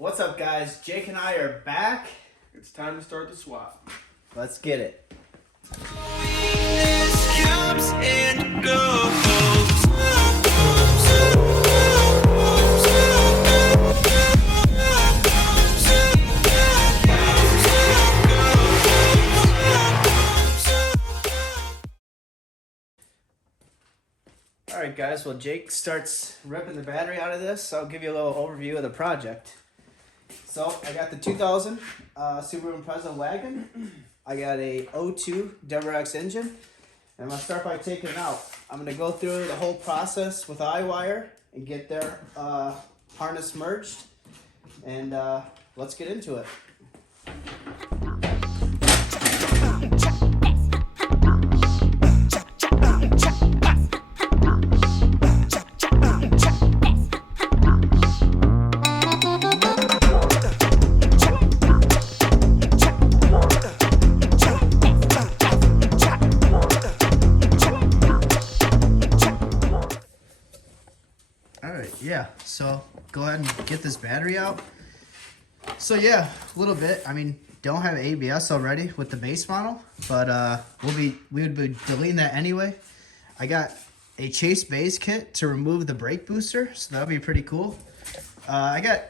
What's up, guys? Jake and I are back. It's time to start the swap. Let's get it. Alright guys, well Jake starts ripping the battery out of this, so I'll give you a little overview of the project. So I got the 2000 Subaru Impreza wagon. I got a 02 WRX engine. And I'm going to start by taking it out. I'm going to go through the whole process with I-wire and get their harness merged. And let's get into it. Yeah, so go ahead and get this battery out. So yeah, a little bit. I mean, don't have ABS already with the base model, but we would be deleting that anyway. I got a Chase base kit to remove the brake booster, so that would be pretty cool. I got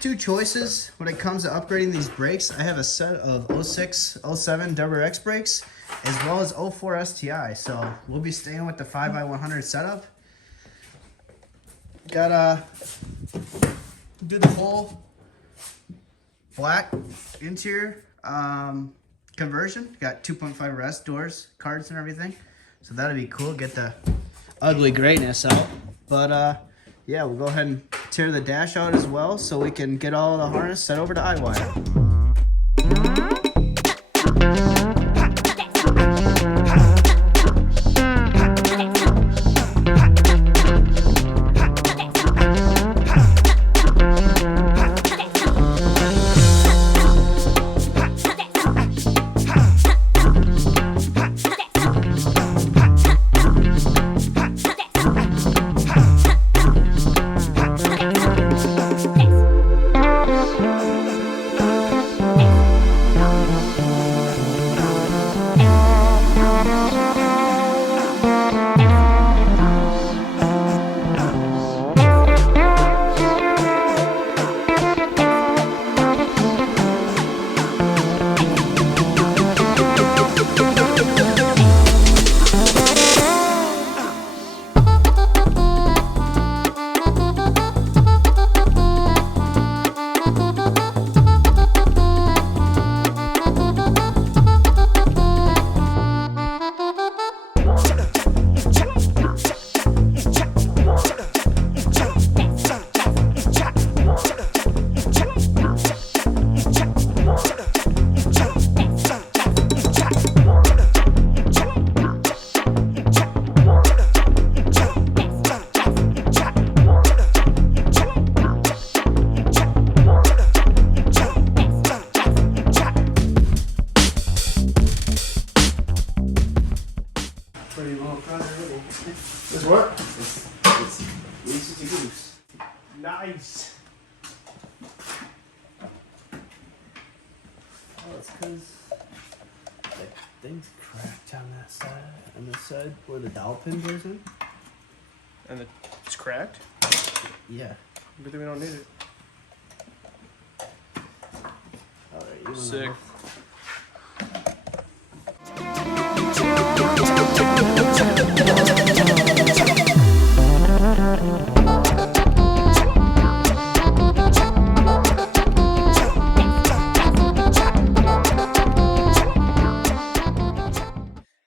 two choices when it comes to upgrading these brakes. I have a set of 06, 07 WRX brakes, as well as 04 STI, so we'll be staying with the 5x100 setup. Gotta do the whole black interior conversion. Got 2.5 rest doors, cards and everything, so that'll be cool. Get the ugly grayness out. But yeah, we'll go ahead and tear the dash out as well, so we can get all the harness set over to I-wire. This what? It's Reese's a Goose. Nice. Oh, it's because the thing's cracked on that side, on this side where the dowel pin goes in. And it's cracked? Yeah. But then we don't need it. Alright, you Sick.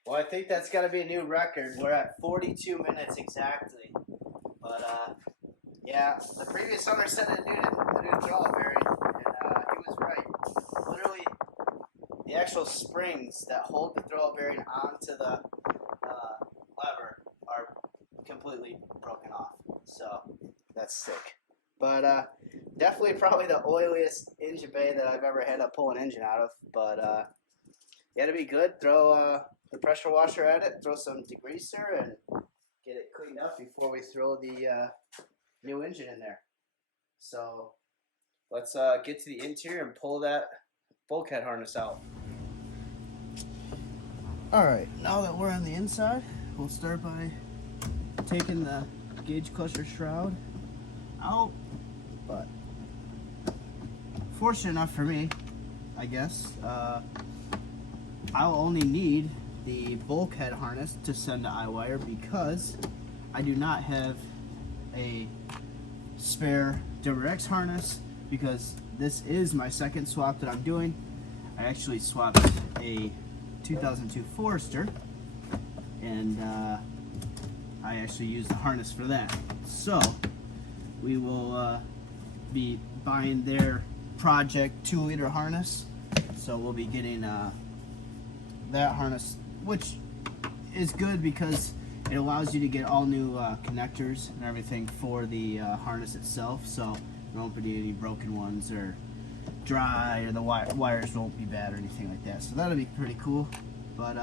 Well, I think that's got to be a new record. We're at 42 minutes exactly. But, yeah, the previous owner said it needed a new throttle bearing, and he was right. Literally, the actual springs that hold the throttle bearing onto the lever are completely broken off. So, that's sick. But, definitely probably the oiliest engine bay that I've ever had to pull an engine out of. But, yeah, it'll be good. Throw the pressure washer at it, throw some degreaser, and get it cleaned up before we throw the new engine in there. So let's get to the interior and pull that bulkhead harness out. Alright, now that we're on the inside, we'll start by taking the gauge cluster shroud out. But fortunate enough for me, I guess, I'll only need the bulkhead harness to send to iWire because I do not have a spare WRX harness, because this is my second swap that I'm doing. I actually swapped a 2002 Forester, and I actually used the harness for that. So we will be buying their Project 2-liter harness. So we'll be getting that harness, which is good because it allows you to get all new connectors and everything for the harness itself. So there won't be any broken ones or dry, or the wires won't be bad or anything like that. So that'll be pretty cool. But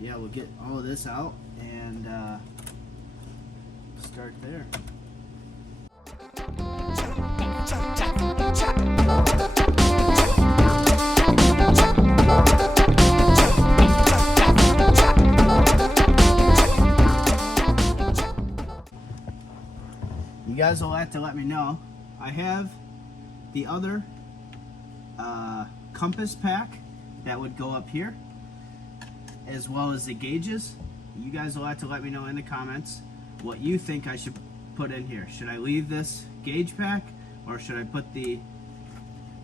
yeah, we'll get all of this out and start there. You guys will have to let me know. I have the other compass pack that would go up here, as well as the gauges. You guys will have to let me know in the comments what you think I should put in here. Should I leave this gauge pack, or should I put the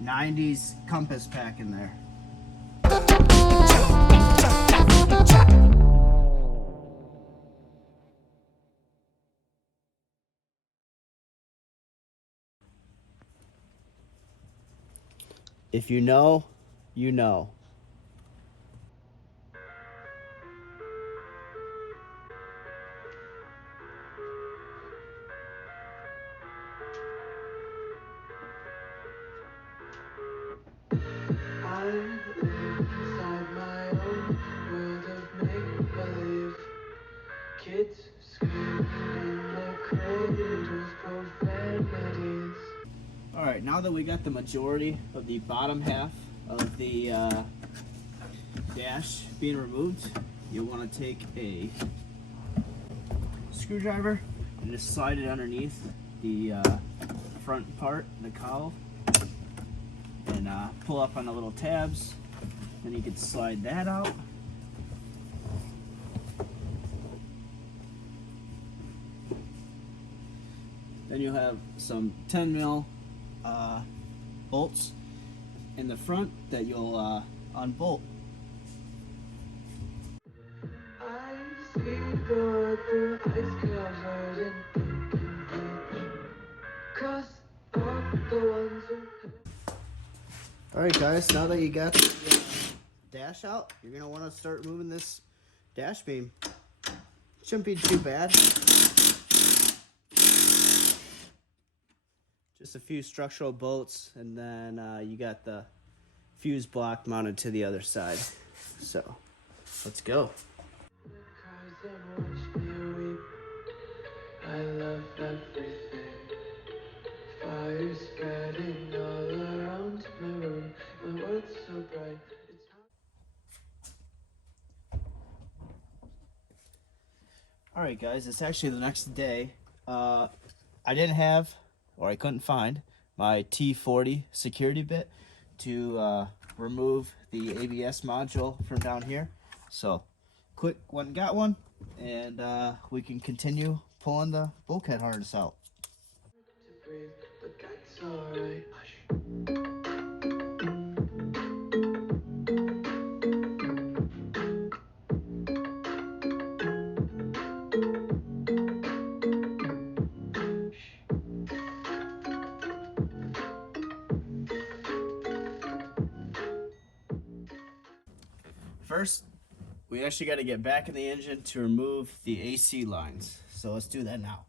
90s compass pack in there? If you know, you know. I live inside my own world of make-believe. Kids screaming in their cradles, profanities. Alright, now that we got the majority of the bottom half of the dash being removed, you'll want to take a screwdriver and just slide it underneath the front part, the cowl, and pull up on the little tabs. Then you can slide that out. Then you'll have some 10 mil bolts in the front that you'll unbolt. I see the ice covered in pink and bleach. Cross off the ones who... Alright guys, now that you got the dash out, you're going to want to start moving this dash beam. Shouldn't be too bad. Just a few structural bolts, and then you got the fuse block mounted to the other side. So, let's go. Cries and watch me weep. I love everything. Fire spreading all around my room. My world's so bright. It's Alright guys, it's actually the next day. I didn't have, or I couldn't find, my T40 security bit to remove the ABS module from down here. So, quick went and got one, and we can continue pulling the bulkhead harness out. to breathe, but that's alright. Hush. First, we actually got to get back in the engine to remove the AC lines. So let's do that now.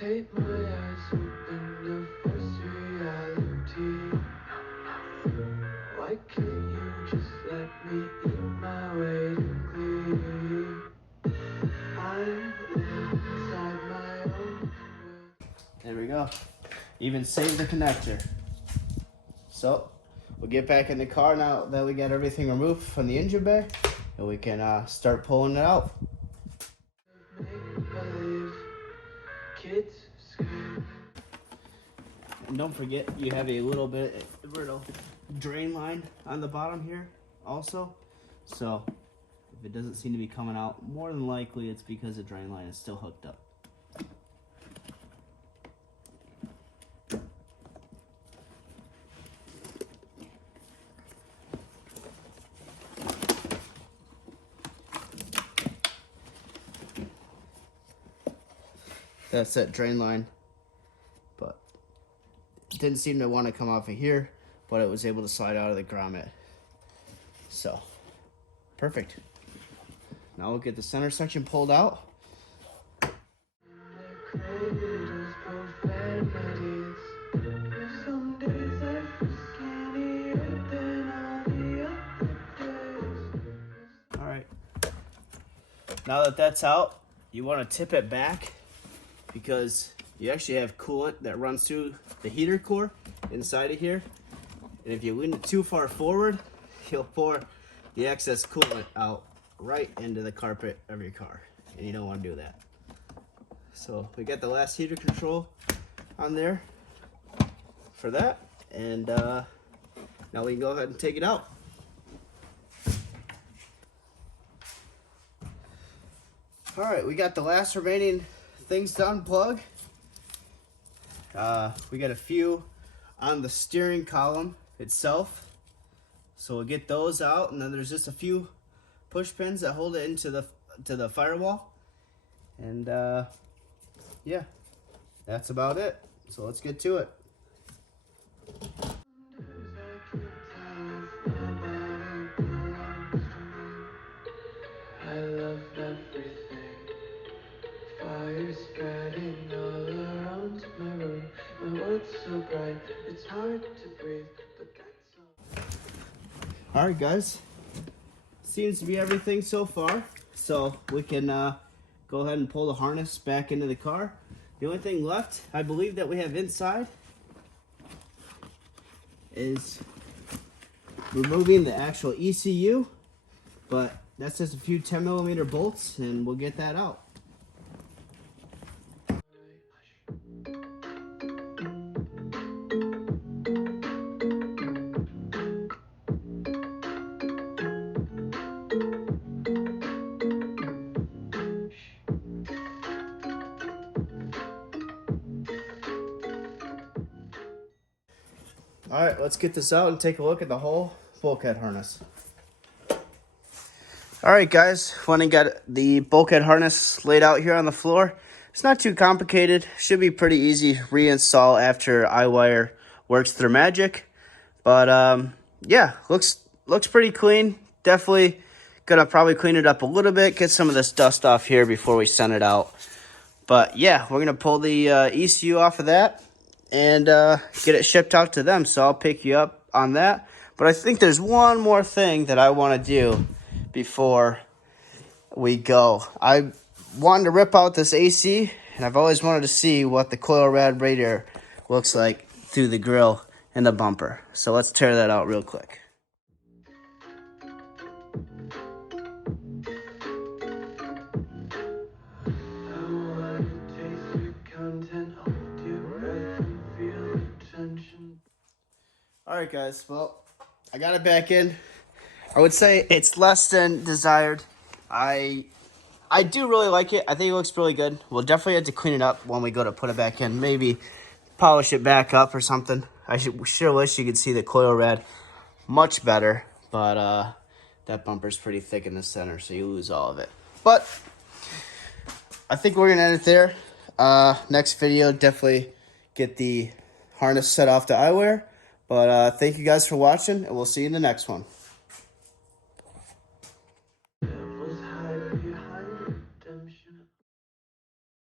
Take my eyes open to force reality. Why can't you just let me eat my weight in glee? go. Even save the connector. So we'll get back in the car now that we got everything removed from the engine bay, and we can start pulling it out. And don't forget, you have a little drain line on the bottom here also. So if it doesn't seem to be coming out, more than likely it's because the drain line is still hooked up. That's that drain line, but it didn't seem to want to come off of here, but it was able to slide out of the grommet. So, perfect. Now we'll get the center section pulled out. All right. Now that that's out, you want to tip it back, because you actually have coolant that runs through the heater core inside of here. And if you lean it too far forward, you'll pour the excess coolant out right into the carpet of your car. And you don't want to do that. So we got the last heater control on there for that. And now we can go ahead and take it out. All right, we got the last remaining things to unplug. We got a few on the steering column itself, so we'll get those out, and then there's just a few push pins that hold it into the firewall, and yeah, that's about it. So let's get to it. I love everything. Fire spreading all around my room. My world's so bright, it's hard to breathe, but that's all. All right, guys. Seems to be everything so far. So we can go ahead and pull the harness back into the car. The only thing left, I believe, that we have inside is removing the actual ECU, but that's just a few 10mm bolts, and we'll get that out. All right, let's get this out and take a look at the whole bulkhead harness. All right, guys, when I got the bulkhead harness laid out here on the floor, it's not too complicated. Should be pretty easy to reinstall after iWire works their magic. But yeah, looks pretty clean. Definitely gonna probably clean it up a little bit, get some of this dust off here before we send it out. But yeah, we're gonna pull the ECU off of that and get it shipped out to them. So I'll pick you up on that. But I think there's one more thing that I want to do before we go. I wanted to rip out this AC, and I've always wanted to see what the coil rad radiator looks like through the grill and the bumper. So let's tear that out real quick. Alright guys, well, I got it back in. I would say it's less than desired. I do really like it. I think it looks really good. We'll definitely have to clean it up when we go to put it back in. Maybe polish it back up or something. I sure wish you could see the coil rad much better. But that bumper's pretty thick in the center, so you lose all of it. But I think we're going to end it there. Next video, definitely get the harness set off to iWire. But thank you guys for watching, and we'll see you in the next one.